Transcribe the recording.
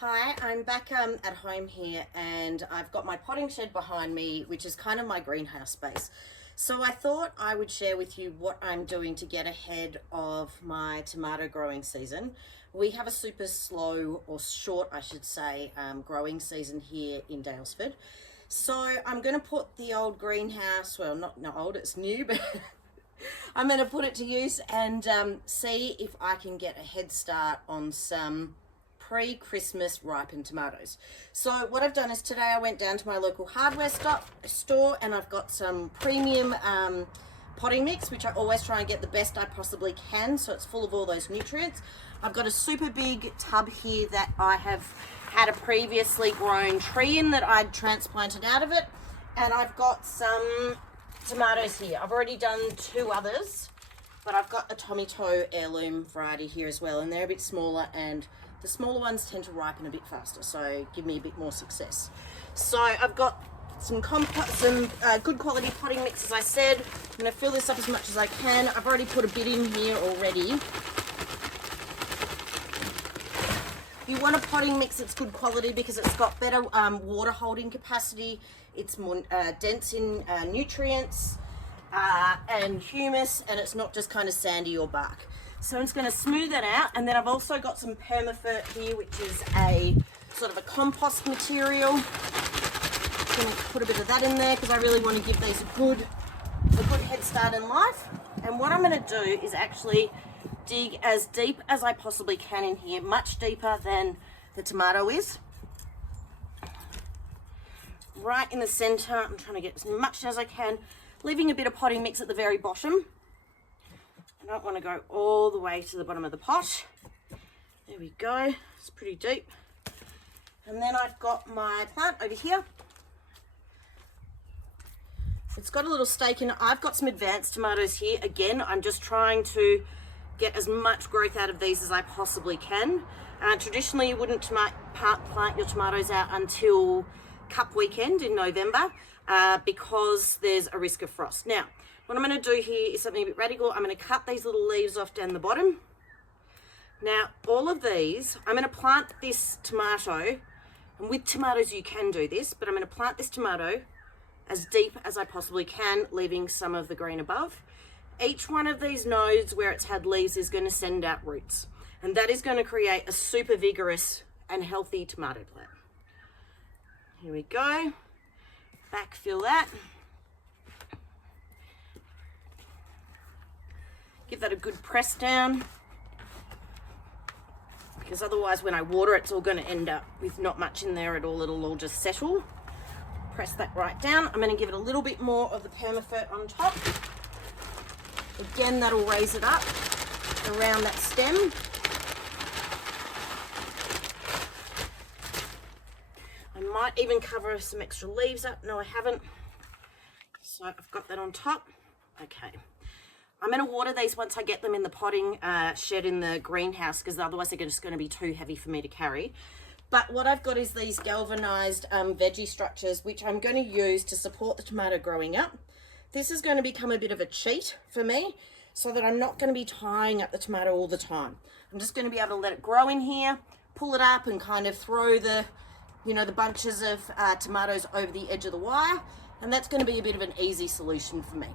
Hi, I'm back at home here, and I've got my potting shed behind me, which is kind of my greenhouse space. So I thought I would share with you what I'm doing to get ahead of my tomato growing season. We have a super slow, or short I should say, growing season here in Daylesford. So I'm going to put the old greenhouse, well not old, it's new, but I'm going to put it to use and see if I can get a head start on some pre-Christmas ripened tomatoes. So what I've done is today I went down to my local hardware store and I've got some premium potting mix, which I always try and get the best I possibly can, so it's full of all those nutrients. I've got a super big tub here that I have had a previously grown tree in that I'd transplanted out of it, and I've got some tomatoes here. I've already done 2 others, but I've got a tomato heirloom variety here as well, and they're a bit smaller, and the smaller ones tend to ripen a bit faster, so give me a bit more success. So I've got some good quality potting mix, as I said. I'm going to fill this up as much as I can. I've already put a bit in here already. You want a potting mix that's good quality because it's got better water holding capacity. It's more dense in nutrients and humus, and it's not just kind of sandy or bark. So I'm just going to smooth that out, and then I've also got some permafert here, which is a sort of a compost material. I'm going to put a bit of that in there because I really want to give these a good head start in life. And what I'm going to do is actually dig as deep as I possibly can in here, much deeper than the tomato is. Right in the center, I'm trying to get as much as I can, leaving a bit of potting mix at the very bottom. I don't want to go all the way to the bottom of the pot. There we go, it's pretty deep. And then I've got my plant over here. It's got a little stake in it. I've got some advanced tomatoes here. Again, I'm just trying to get as much growth out of these as I possibly can. Traditionally, you wouldn't plant your tomatoes out until cup weekend in November because there's a risk of frost. Now, what I'm going to do here is something a bit radical. I'm going to cut these little leaves off down the bottom. Now, all of these, I'm going to plant this tomato, and with tomatoes you can do this, but I'm going to plant this tomato as deep as I possibly can, leaving some of the green above. Each one of these nodes where it's had leaves is going to send out roots, and that is going to create a super vigorous and healthy tomato plant. Here we go. Backfill that. Give that a good press down, because otherwise when I water it's all going to end up with not much in there at all. It'll all just settle. Press that right down. I'm going to give it a little bit more of the permafert on top. Again, that'll raise it up around that stem. I might even cover some extra leaves up. No, I haven't. So I've got that on top. Okay. I'm going to water these once I get them in the potting shed in the greenhouse, because otherwise they're just going to be too heavy for me to carry. But what I've got is these galvanized veggie structures, which I'm going to use to support the tomato growing up. This is going to become a bit of a cheat for me, so that I'm not going to be tying up the tomato all the time. I'm just going to be able to let it grow in here, pull it up, and kind of throw the bunches of tomatoes over the edge of the wire, and that's going to be a bit of an easy solution for me.